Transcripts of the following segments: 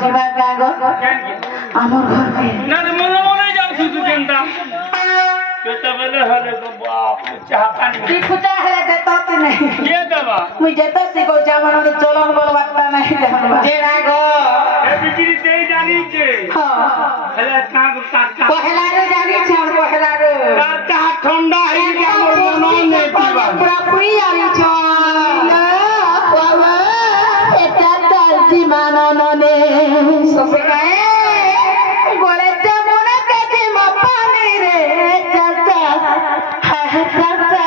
जीवा गागो हमर घर में ना रे मन मने जाऊ तू केनता केता बेले हले तो बाप चाह पानी की खुचा है देता कि नहीं के दबा मुझे जेता सिको जामन ने चलन बोल बात नहीं जानबा जे गागो ए बिजली दे जानी के हां हले का पहला रे जानी छाड़ पहला रे का ठंडा है कि हमर मन ने पीवा पूरा पूरी आली छ बाबा एटा ताजी माननने ससकाए गोले जमुना के मपानी रे चाचा है चाचा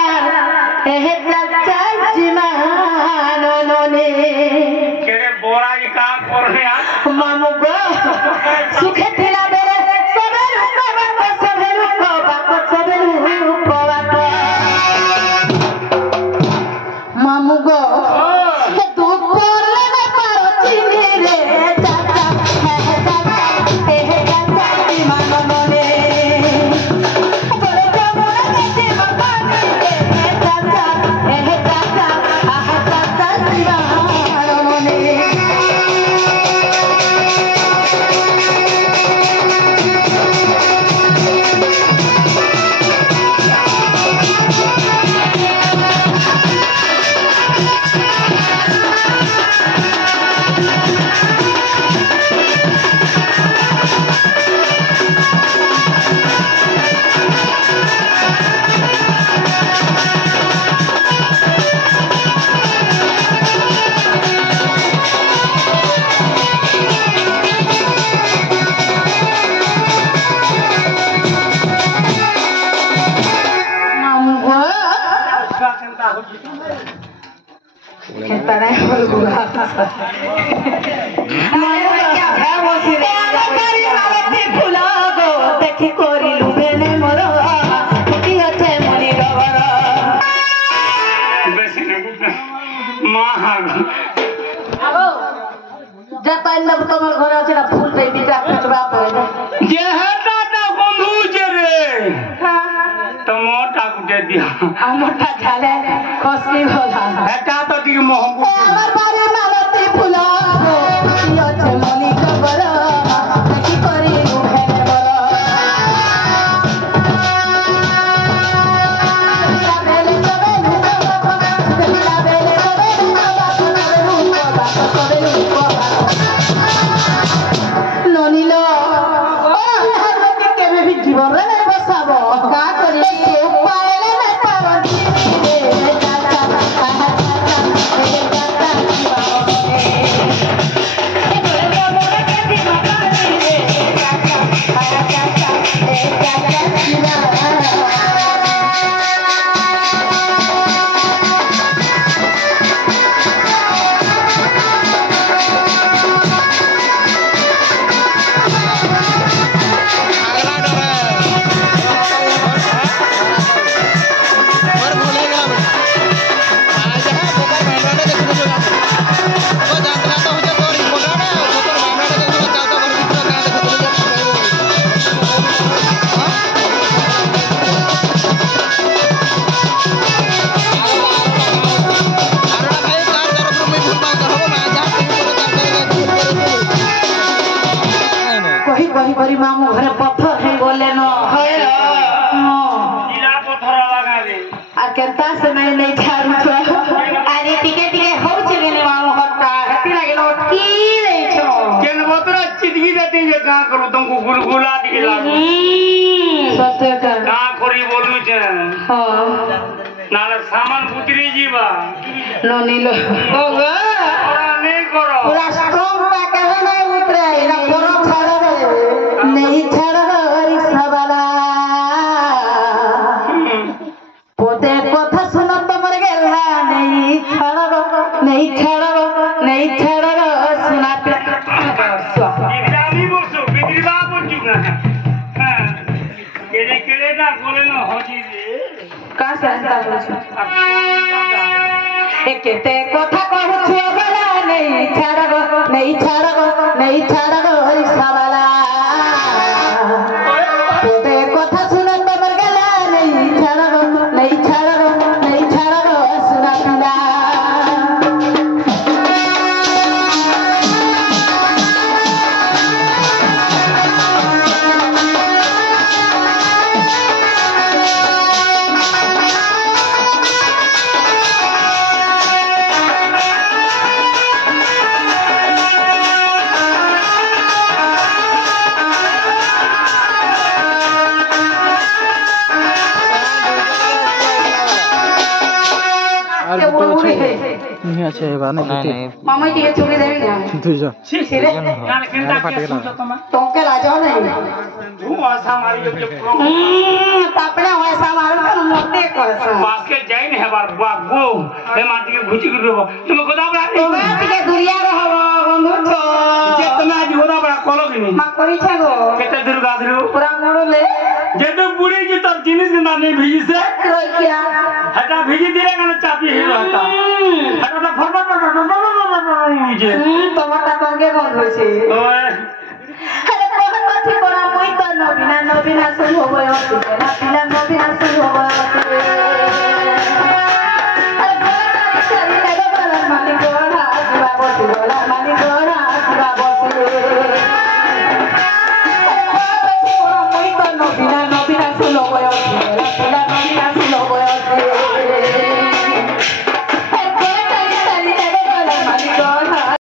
हे चाचा जी माननने केरे बोरा जी काम कर रहे यार मामू गो सुखे थिला बेरे सबेरु बाप मामू गो तू करले ना पारो चिनी रे चाचा हे चाचा की माननने बोले जमुना के मपानी रे चाचा हे चाचा की माननने তোমার ঘরে আছে না ফুল দেই বিটা খচবা পড়ে যে হেটা বন্ধু যে রে তো মোটা কুটে দিয়া আমটা ঝালে খসলি होला হেটা তো দিকে মহঙ্গু আমার বাড়ি মালতী ফুল আছে মনি খবর দেখি করি রুহের বড় ননিলো কেবে भी जीवन रे नहीं बसाबो का करी पाएले नहीं पारो रे चाचा कही करी मामू घरे पत्थर है बोले न जिला पत्थर लगा दे आ केता से नहीं ठारू छो अरे टिके टिके हो छगेने मामू हट्टा हती लागेलो की रे छो केन बतरा चिटकी देती जे का करू तुमको गुलगुला दिखे लागू सत्य का का करी बोलू छे हां नाले सामान उतरी जीवा नो नीलो ओगा नहीं करो पूरा स्ट्रांग का कहे नहीं उतरे ना करो छाड़ दे नहीं छाड़ रिक्शा वाला पोते कथा सुनो तो मर गेला नहीं छाड़ो सुनाते बिजरामी बोसो बिजरीबा बोचू ना केले ना बोले ना होजी रे का संता बोचू एकते कथा कहू छला नहीं छाड़ो रिक्शा वाला पोते कथा सुनो तो मर गेला नहीं छाड़ो सुनाते नहीं আছে এবার না नहीं দুটি नहीं মামাই টিকে চুকে দেবি না দুইজন ছি ছি রে গান কেনটা কে শুনছো তোমা তোকে লাজো নাই तू आशा मारी जो प्रो তাপড়া ওয়সা মারো তো মতে করছ बाके जाइन है बार बागो हे माटी के घुची के देबो तुम गोदा बड़ा তোমরা টিকে দুরিয়া রহব বন্ধু তো जे तुम आज गोदा बड़ा कलो कि नहीं মা করিছে গো केते दूर गाधरू পুরা মোড়লে जे तो बुढ़ी जी तब जिनिस ना नहीं भेजी से রইয়া हटा भेजी दिले गाना चापी ही रहता हटा फटफट मुझे তোমারটা তোকে বন্ধ হইছে ओए আরে কোন কথা কোনা মই তো নবীনা নবীনা শুরু হবে অতি না পিলা নবীনা শুরু হবে অতি আরে কোনা চারি লাগা বালা মানি গোড়া আসবা বসি গোড়া মানি গোড়া আসবা বসি আরে কোনা কথা কোনা মই তো নবীনা নবীনা শুরু হবে অতি না পিলা নবীনা